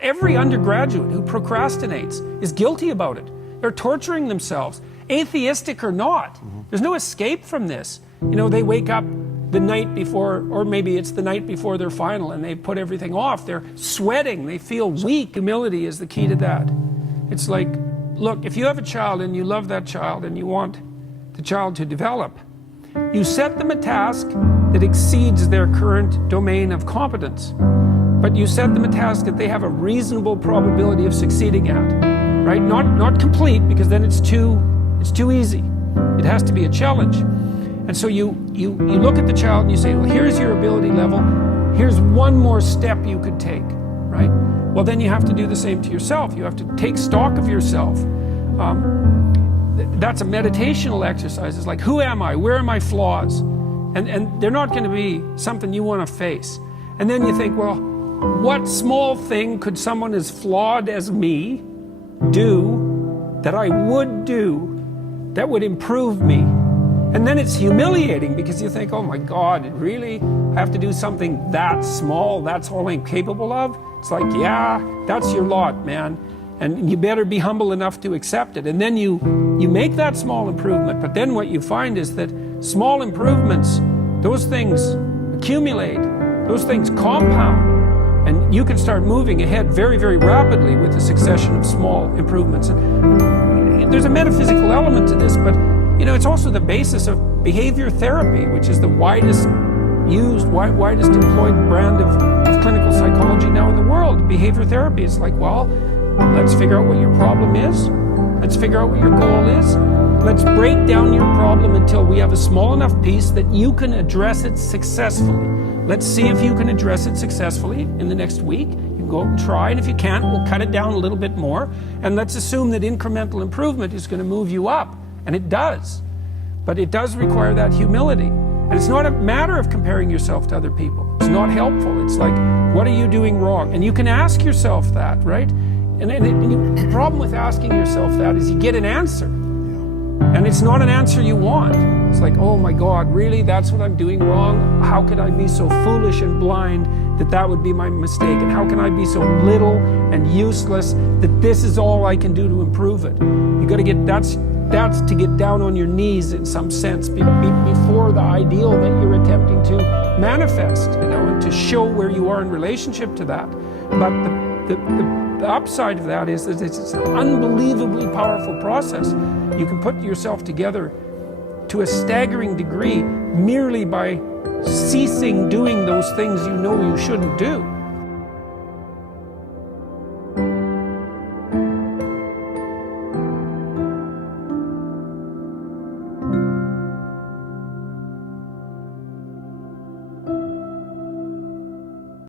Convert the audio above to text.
Every undergraduate who procrastinates is guilty about it. They're torturing themselves, atheistic or not. There's no escape from this. You know, they wake up the night before, or maybe it's the night before their final, and they put everything off. They're sweating, they feel weak. Humility is the key to that. It's like, look, if you have a child and you love that child and you want the child to develop, you set them a task that exceeds their current domain of competence. But you set them a task that they have a reasonable probability of succeeding at, right? Not complete, because then it's too easy. It has to be a challenge. And so you look at the child and you say, well, here's your ability level. Here's one more step you could take, right? Well, then you have to do the same to yourself. You have to take stock of yourself. That's a meditational exercise. It's like, who am I? Where are my flaws? And they're not going to be something you want to face. And then you think, well, what small thing could someone as flawed as me do that I would do that would improve me? And then it's humiliating, because you think, oh my God, really? I have to do something that small? That's all I'm capable of? It's like, yeah, that's your lot, man. And you better be humble enough to accept it. And then you make that small improvement. But then what you find is that small improvements, those things accumulate, those things compound. And you can start moving ahead very, very rapidly with a succession of small improvements. And there's a metaphysical element to this, but you know, it's also the basis of behavior therapy, which is the widest used, widest employed brand of clinical psychology now in the world. Behavior therapy is like, well, let's figure out what your problem is. Let's figure out what your goal is. Let's break down your problem until we have a small enough piece that you can address it successfully. Let's see if you can address it successfully in the next week. You can go out and try, and if you can't, we'll cut it down a little bit more. And let's assume that incremental improvement is going to move you up. And it does. But it does require that humility. And it's not a matter of comparing yourself to other people. It's not helpful. It's like, what are you doing wrong? And you can ask yourself that, right? And the problem with asking yourself that is you get an answer. And it's not an answer you want. It's like, oh my God, really? That's what I'm doing wrong? How could I be so foolish and blind that that would be my mistake? And how can I be so little and useless that this is all I can do to improve it? You got to get, that's to get down on your knees in some sense before the ideal that you're attempting to manifest, you know, and to show where you are in relationship to that. But the upside of that is that it's an unbelievably powerful process. You can put yourself together to a staggering degree merely by ceasing doing those things you know you shouldn't do.